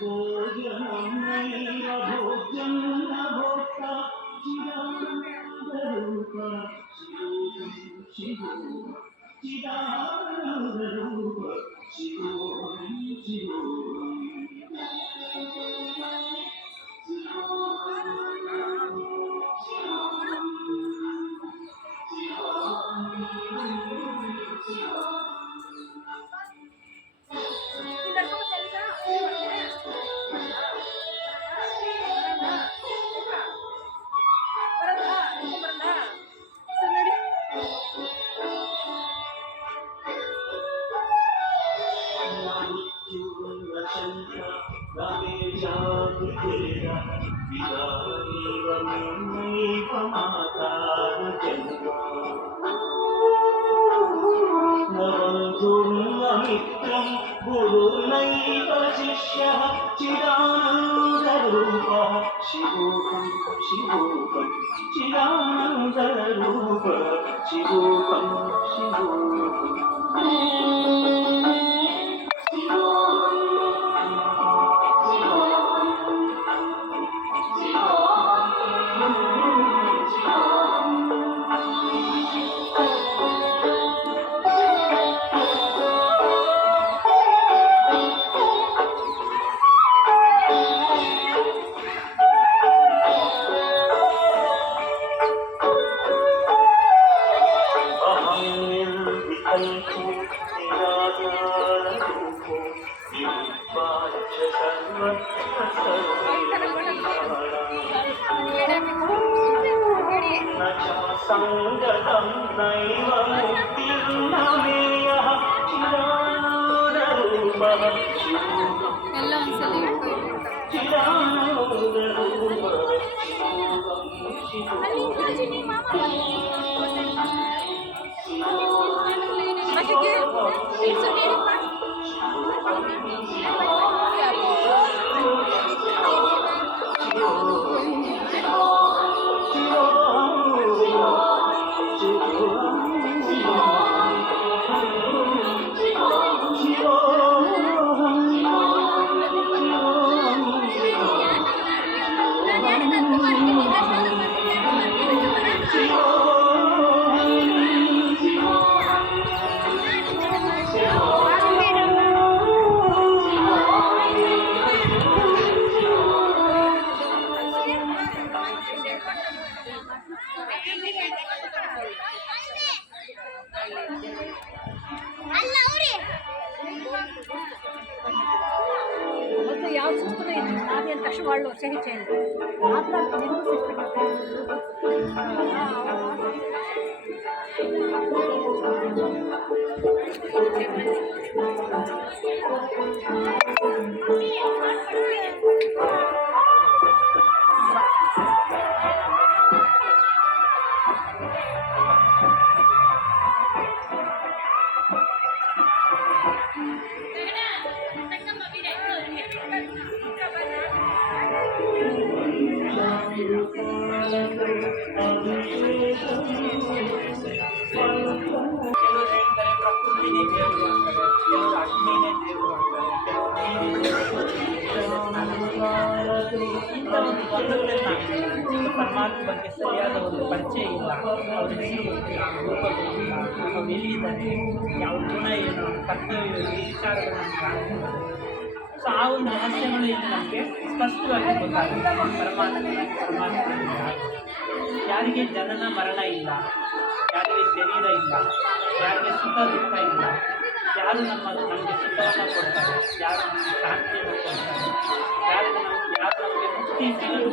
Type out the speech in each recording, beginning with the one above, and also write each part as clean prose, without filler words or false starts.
भोजनमयीरभोज्यं न भोक्ता चिदानन्दरूप शिवोऽहं चिदानन्दरूप शिवोऽहं मित्रं गुरुर्नैव शिष्यः चिदानन्दरूपः शिवोऽहं चिदानन्दरूपः शिवोऽहं संगतं नैव मुक्तिर्नमेयः चिदानन्दरूपः ಯಾವ್ದು ಸುಸ್ತನೇ ನಾವೇ ತಕ್ಷಣ వాళ్ళు ಸಹಿ చేయండి మాట్లాడుతున్నాను ಪರಮಾತ್ಮ ಬಗ್ಗೆ ಸರಿಯಾದ ಒಂದು ಪರಿಚಯ ಇಲ್ಲ. ಅವ್ರ ಹೆಸರು ರೂಪ ಗೊತ್ತಿಲ್ಲ, ಅವ್ರು ಎಲ್ಲಿದ್ದಾರೆ, ಯಾವ ಗುಣ ಏನು, ಕರ್ತವ್ಯ ಈ ವಿಚಾರಗಳನ್ನು ಕಾಣ್ತೀವಿ. ಸೊ ಆ ಒಂದು ರಹಸ್ಯಗಳು ಏನು ನಮಗೆ ಸ್ಪಷ್ಟವಾಗಿ ಗೊತ್ತಾಗುತ್ತೆ. ಪರಮಾತ್ಮ ಯಾರಿಗೆ ಜನನ ಮರಣ ಇಲ್ಲ, ಯಾರಿಗೆ ಶರೀರ ಇಲ್ಲ, ಯಾರಿಗೆ ಸುಖ ದುಃಖ ಇಲ್ಲ, ಯಾರು ನಮಗೆ ಸುಖವನ್ನು ಕೊಡ್ತಾರೆ, ಯಾರು ನಮಗೆ ಶಾಂತಿಯನ್ನು ಕೊಡ್ತಾರೆ, ಯಾರು ನಮಗೆ ಮುಕ್ತಿ ಸಿಗಲು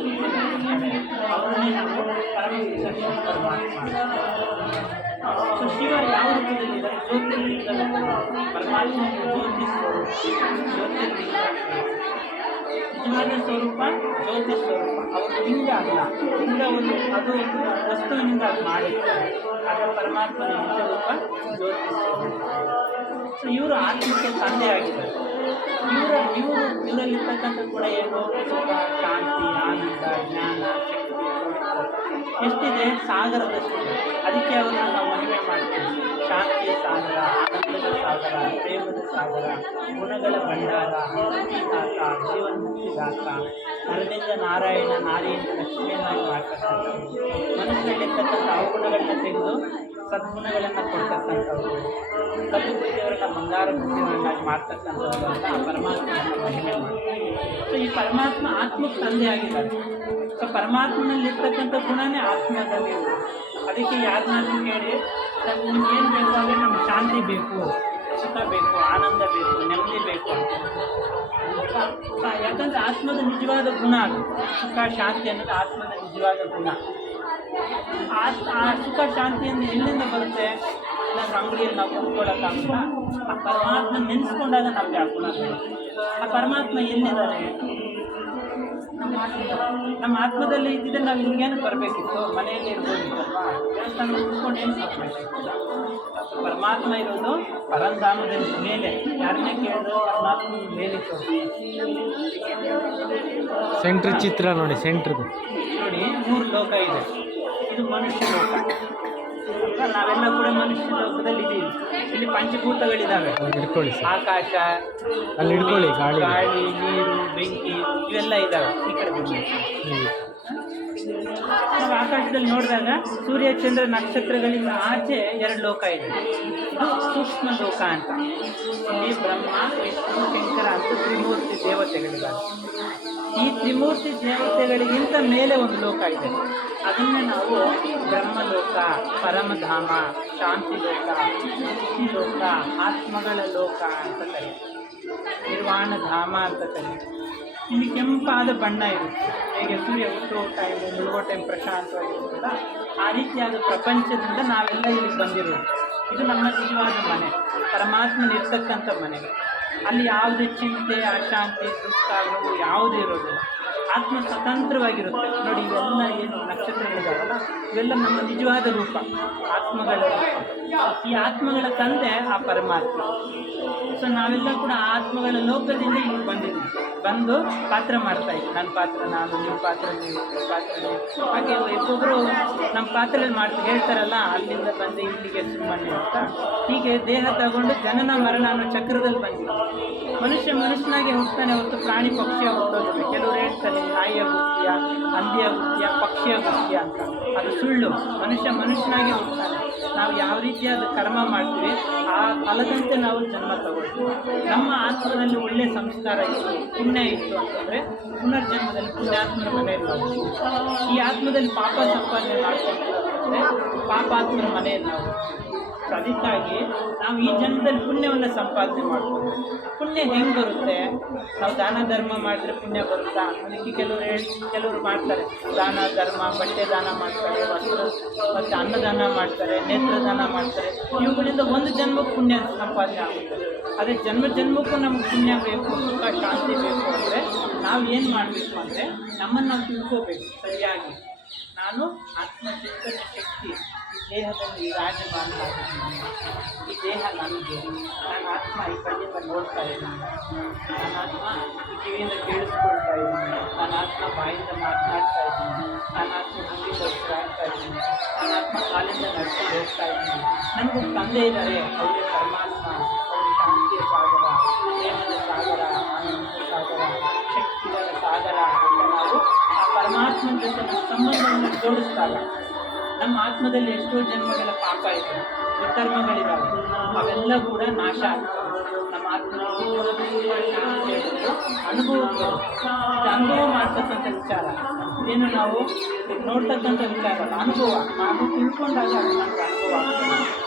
ಅವರನ್ನೇ ನಾವು ಪರಮಪುರುಷ ಪರಮಾತ್ಮ. ಸೊ ಶಿವ ಯಾವ ರೂಪದಲ್ಲಿದ್ದಾರೆ? ಜ್ಯೋತಿರ್ಲಿಂಗ. ಪರಮಾತ್ಮ ಜ್ಯೋತಿ ಸ್ವರೂಪ, ಜ್ಯೋತಿರ್ಲಿಂಗ. ನಿಜವಾದ ಸ್ವರೂಪ ಜ್ಯೋತಿ ಸ್ವರೂಪ. ಅವರು ಲಿಂಗ ಅಲ್ಲ, ಲಿಂಗ ಅದು ಒಂದು ವಸ್ತುವಿನಿಂದ ಅದು ಮಾಡಿರ್ತಾರೆ. ಆದರೆ ಪರಮಾತ್ಮನ ನಿಜ ರೂಪ ಜ್ಯೋತಿ ಸ್ವರೂಪ. ಸೊ ಇವರು ಆತ್ಮಕ್ಕೆ ತಂದೆ ಆಗಿದ್ದಾರೆ. ಇವರ ಆತ್ಮದಲ್ಲಿರ್ತಕ್ಕಂಥ ಗುಣ ಏನು? ಸುಖ, ಶಾಂತಿ, ಆನಂದ, ಜ್ಞಾನ, ಶಕ್ತಿ, ಪವಿತ್ರತೆ ಎಷ್ಟಿದೆ? ಸಾಗರದಷ್ಟಿದೆ. ಅದಕ್ಕೆ ಅವರನ್ನು ನಾವು ಮಹಿಮೆ ಮಾಡ್ತೀವಿ. ಶಾಂತಿಯ ಸಾಗರ, ಆನಂದದ ಸಾಗರ, ಪ್ರೇಮದ ಸಾಗರ, ಗುಣಗಳ ಭಂಡಾರ, ಮುಕ್ತಿದಾತ, ಜೀವನ ಮುಕ್ತಿದಾತ, ನರನಿಂದ ನಾರಾಯಣ, ನಾರಿಯಿಂದ ಲಕ್ಷ್ಮಿಯನ್ನಾಗಿ ಮಾಡ್ತಕ್ಕಂಥವ್ರು, ಮನಸ್ಸಿನಲ್ಲಿರ್ತಕ್ಕಂಥ ಅವಗುಣಗಳನ್ನ ತೆಗೆದು ಸದ್ಗುಣಗಳನ್ನು ಕೊಡ್ತಕ್ಕಂಥವ್ರು, ಕಲ್ಲು ಬುದ್ಧಿಯವರನ್ನ ಬಂಗಾರ ಬುದ್ಧಿಯವರನ್ನಾಗಿ ಮಾಡ್ತಕ್ಕಂಥವ್ರು ಅಂತ ಆ ಪರಮಾತ್ಮನ ಮಹಿಮೆ ಮಾಡ್ತಾರೆ. ಸೊ ಈ ಪರಮಾತ್ಮ ಆತ್ಮಕ್ಕೆ ತಂದೆ ಆಗಿದ್ದಾರೆ. ಸೊ ಪರಮಾತ್ಮನಲ್ಲಿರ್ತಕ್ಕಂಥ ಗುಣನೇ ಆತ್ಮದಲ್ಲಿ ಇರೋದು. ಅದಕ್ಕೆ ಯಾರನ್ನಾದ್ರೂ ಕೇಳಿ ನಿಮ್ಗೆ ಏನು ಬೇಕು ಅಂದರೆ ನಮ್ಗೆ ಶಾಂತಿ ಬೇಕು, ಸುಖ ಬೇಕು, ಆನಂದ ಬೇಕು, ನೆಮ್ಮದಿ ಬೇಕು ಅಂತ. ಯಾಕಂದರೆ ಆತ್ಮದ ನಿಜವಾದ ಗುಣ ಅದು. ಸುಖ ಶಾಂತಿ ಅನ್ನೋದು ಆತ್ಮದ ನಿಜವಾದ ಗುಣ. ಆ ಸುಖ ಶಾಂತಿಯಿಂದ ಎಲ್ಲಿಂದ ಬರುತ್ತೆ? ನಮ್ಮ ಅಂಗಡಿಯಲ್ಲಿ ನಾವು ಕೊಂಡ್ಕೊಳ್ಳೋಕ್ಕಾಗಲ್ಲ. ಆ ಪರಮಾತ್ಮ ನೆನೆಸ್ಕೊಂಡಾಗ ನಮಗೆ ಆ ಗುಣ ಬರುತ್ತೆ. ಆ ಪರಮಾತ್ಮ ಎಲ್ಲಿದ್ದಾರೆ? ನಮ್ಮ ಆತ್ಮದಲ್ಲಿ ಇದ್ದಿದ್ದರೆ ನಾವು ಇಲ್ಲಿಗೇನು ಬರಬೇಕಿತ್ತು? ಮನೆಯಲ್ಲಿ ಇರ್ಬೋದಿತ್ತಲ್ವಾ? ದೇವಸ್ಥಾನ ಕೂತ್ಕೊಂಡು ಏನು ಮಾಡಬೇಕಿತ್ತು? ಪರಮಾತ್ಮ ಇರೋದು ಪರಂಧಾಮದಲ್ಲಿ ಮೇಲೆ. ಯಾರನ್ನೇ ಕೇಳಿದ್ರು ಪರಮಾತ್ಮ ಮೇಲೆ ಸೆಂಟ್ರ್ ಚಿತ್ರ ನೋಡಿ, ಸೆಂಟ್ರದು ನೋಡಿ. 3 ಲೋಕ ಇದೆ. ಇದು ಮನುಷ್ಯ ಲೋಕ. ನಾವೆಲ್ಲ ಕೂಡ ಮನುಷ್ಯ ಲೋಕದಲ್ಲಿ ಇದ್ದೀವಿ. ಇಲ್ಲಿ ಪಂಚಭೂತಗಳಿದ್ದಾವೆ. ಹಿಡ್ಕೊಳ್ಳಿ, ಆಕಾಶ, ಅಲ್ಲಿ ಹಿಡ್ಕೊಳ್ಳಿ, ಗಾಳಿ, ನೀರು, ಬೆಂಕಿ ಇವೆಲ್ಲ ಇದ್ದಾವೆ. ಈ ಕಡೆ ಬಂದು ನಾವು ಆಕಾಶದಲ್ಲಿ ನೋಡಿದಾಗ ಸೂರ್ಯ, ಚಂದ್ರ, ನಕ್ಷತ್ರಗಳಿಂದ ಆಚೆ 2 ಲೋಕ ಇದೆ. ಇದು ಸೂಕ್ಷ್ಮ ಲೋಕ ಅಂತ. ಇಲ್ಲಿ ಬ್ರಹ್ಮ, ವಿಷ್ಣು, ಶಂಕರ ಅಂತ ತ್ರಿಮೂರ್ತಿ ದೇವತೆಗಳಿದ್ದಾರೆ. ಈ ತ್ರಿಮೂರ್ತಿ ದೇವತೆಗಳಿಗಿಂತ ಮೇಲೆ ಒಂದು ಲೋಕ ಇದೆ. ಅದನ್ನೇ ನಾವು ಬ್ರಹ್ಮಲೋಕ, ಪರಮಧಾಮ, ಶಾಂತಿ ಲೋಕ, ಮುಕ್ತಿ ಲೋಕ, ಆತ್ಮಗಳ ಲೋಕ ಅಂತ ಕರೀತೀವಿ. ನಿರ್ವಾಣ ಧಾಮ ಅಂತ ಕರೀತೀವಿ. ಇಲ್ಲಿ ಕೆಂಪಾದ ಬಣ್ಣ ಇರುತ್ತೆ. ಹೇಗೆ ಸೂರ್ಯ ಹುಟ್ಟೋ ಟೈಮು, ಮುಳುಗೋ ಟೈಮ್ ಪ್ರಶಾಂತವಾಗಿರುತ್ತಲ್ಲ, ಆ ರೀತಿಯಾದ ಪ್ರಪಂಚದಿಂದ ನಾವೆಲ್ಲ ಇಲ್ಲಿಗೆ ಬಂದಿರೋದು. ಇದು ನಮ್ಮ ನಿಜವಾದ ಮನೆ, ಪರಮಾತ್ಮನಿರ್ತಕ್ಕಂಥ ಮನೆ. ಅಲ್ಲಿ ಯಾವುದೇ ಚಿಂತೆ, ಅಶಾಂತಿ, ದುಃಖ, ನೋವು ಯಾವುದೇ ಇರೋದಿಲ್ಲ. ಆತ್ಮ ಸ್ವತಂತ್ರವಾಗಿರುತ್ತೆ. ನೋಡಿ, ಇವೆಲ್ಲ ಏನು ನಕ್ಷತ್ರಗಳಿದಾವಲ್ಲ, ಇವೆಲ್ಲ ನಮ್ಮ ನಿಜವಾದ ರೂಪ, ಆತ್ಮಗಳ ರೂಪ. ಈ ಆತ್ಮಗಳ ತಂದೆ ಆ ಪರಮಾತ್ಮ. ಸೊ ನಾವೆಲ್ಲ ಕೂಡ ಆತ್ಮಗಳ ಲೋಕದಿಂದ ಇಲ್ಲಿ ಬಂದಿದ್ದೀವಿ. ಬಂದು ಪಾತ್ರ ಮಾಡ್ತಾ ಇದ್ವಿ. ನನ್ನ ಪಾತ್ರ ನಾನು, ನಿಮ್ಮ ಪಾತ್ರ ನೀವು, ನಿಮ್ಮ ಪಾತ್ರ ನೀವು. ಹಾಗೆ ಒಬ್ಬೊಬ್ಬರು ನಮ್ಮ ಪಾತ್ರೆಯಲ್ಲಿ ಹೇಳ್ತಾರಲ್ಲ, ಅಲ್ಲಿಂದ ಬಂದು ಇಲ್ಲಿಗೆ ಸುಮ್ಮನೆ ಅಂತ. ಹೀಗೆ ದೇಹ ತಗೊಂಡು ಜನನ ಮರಣ ಅನ್ನೋ ಚಕ್ರದಲ್ಲಿ ಬಂದಿದ್ದೀವಿ. ಮನುಷ್ಯನಾಗೆ ಹುಡ್ತಾನೆ ಹೊತ್ತು ಪ್ರಾಣಿ ಪಕ್ಷಿಯಾಗಿ ಹುಟ್ಟೋದಿಲ್ಲ. ಕೆಲವರು ಹೇಳ್ತಾರೆ ನಾಯಿಯಾಗಿ ಹುಟ್ಟಿಯ, ಹಂದಿಯಾಗಿ ಹುಟ್ಟಿಯ, ಪಕ್ಷಿಯಾಗಿ ಹುಟ್ಟಿಯ ಅಂತ. ಅದು ಸುಳ್ಳು. ಮನುಷ್ಯನಾಗೆ ಹುಡ್ತಾನೆ. ನಾವು ಯಾವ ರೀತಿಯಾದ ಕರ್ಮ ಮಾಡ್ತೀವಿ ಆ ಫಲದಂತೆ ನಾವು ಜನ್ಮ ತಗೊಳ್ತೀವಿ. ನಮ್ಮ ಆತ್ಮದಲ್ಲಿ ಒಳ್ಳೆಯ ಸಂಸ್ಕಾರ ಇತ್ತು, ಪುಣ್ಯ ಇತ್ತು ಅಂತಂದರೆ ಪುನರ್ಜನ್ಮದಲ್ಲಿ ಪುಣ್ಯಾತ್ಮರ ಮನೆಯಲ್ಲಿ ನಾವು, ಈ ಆತ್ಮದಲ್ಲಿ ಪಾಪ ಸಂಪಾದನೆ ಮಾಡ್ಕೊಳ್ತೀವಿ ಅಂತಂದರೆ ಪಾಪಾತ್ಮರ ಮನೆಯಲ್ಲಿ ನಾವು. ಅದಕ್ಕಾಗಿ ನಾವು ಈ ಜನ್ಮದಲ್ಲಿ ಪುಣ್ಯವನ್ನು ಸಂಪಾದನೆ ಮಾಡ್ಬೋದು. ಪುಣ್ಯ ಹೆಂಗೆ ಬರುತ್ತೆ? ನಾವು ದಾನ ಧರ್ಮ ಮಾಡಿದ್ರೆ ಪುಣ್ಯ ಬರುತ್ತಾ? ಅದಕ್ಕೆ ಕೆಲವರು ಮಾಡ್ತಾರೆ. ದಾನ ಧರ್ಮ, ಬಟ್ಟೆ ದಾನ ಮಾಡ್ತಾರೆ, ವಸ್ತ್ರ ಮತ್ತು ಅನ್ನದಾನ ಮಾಡ್ತಾರೆ, ನೇತ್ರದಾನ ಮಾಡ್ತಾರೆ. ಇವುಗಳಿಂದ ಒಂದು ಜನ್ಮಕ್ಕೆ ಪುಣ್ಯ ಸಂಪಾದನೆ ಆಗುತ್ತೆ. ಅದೇ ಜನ್ಮಕ್ಕೂ ನಮಗೆ ಪುಣ್ಯ ಬೇಕು, ಸುಖ ಶಾಂತಿ ಬೇಕು ಅಂದರೆ ನಾವು ಏನು ಮಾಡಬೇಕು ಅಂದರೆ ನಮ್ಮನ್ನು ನಾವು ತಿಳ್ಕೋಬೇಕು ಸರಿಯಾಗಿ. ನಾನು ಆತ್ಮಚಿಂತನ ಶಕ್ತಿ ಈ ದೇಹದಲ್ಲಿ ರಾಜಮಾನವಾಗಿದ್ದೀನಿ. ಈ ದೇಹ ನನಗೆ, ನನ್ನ ಆತ್ಮ ಈ ಕಣ್ಣಿಂದ ನೋಡ್ತಾ ಇದ್ದೀನಿ, ನನ್ನ ಆತ್ಮ ಈ ಕಿವಿಯಿಂದ ಕೇಳಿಸ್ಕೊಳ್ತಾ ಇದ್ದೀನಿ, ನನ್ನ ಆತ್ಮ ಬಾಯಿಂದ ಮಾತನಾಡ್ತಾ ಇದ್ದೀನಿ, ನನ್ನ ಆತ್ಮ ಹಂಗಿಂದ ಉಸಿರಾಡ್ತಾ ಇದ್ದೀನಿ, ನನ್ನ ಆತ್ಮ ಕಾಲಿಂದ ನಡ್ಕೊಂಡು ಹೋಗ್ತಾ ಇದ್ದೀನಿ. ನನಗೊಂದು ತಂದೆ ಇದ್ದಾರೆ, ಅವರೇ ಪರಮಾತ್ಮ. ಅವರು ಶಾಂತಿಯ ಸಾಗರ, ಪ್ರೇಮದ ಸಾಗರ, ಆನಂದದ ಸಾಗರ, ಶಕ್ತಿಗಳ ಸಾಗರ ಅಂತ ನಾವು ಆ ಪರಮಾತ್ಮನ ಜೊತೆ ನಮ್ಮ ಸಂಬಂಧವನ್ನು ಜೋಡಿಸಿದಾಗ ನಮ್ಮ ಆತ್ಮದಲ್ಲಿ ಎಷ್ಟೋ ಜನ್ಮಗಳ ಪಾಪ ಇದೆ, ವಿಕರ್ಮಗಳಿದ್ದಾವೆ, ಅವೆಲ್ಲ ಕೂಡ ನಾಶ ಆಗ್ತವೆ. ನಮ್ಮ ಆತ್ಮದಲ್ಲಿ ಅನುಭವ ಅನುಭವ ಮಾಡ್ತಕ್ಕಂಥ ವಿಚಾರ ಏನು, ನಾವು ನೋಡ್ತಕ್ಕಂಥ ವಿಚಾರ ಅನುಭವ. ನಾವು ತಿಳ್ಕೊಂಡಾಗ ಅದು ನಮ್ಗೆ ಅನುಭವ ಆಗ್ತದೆ.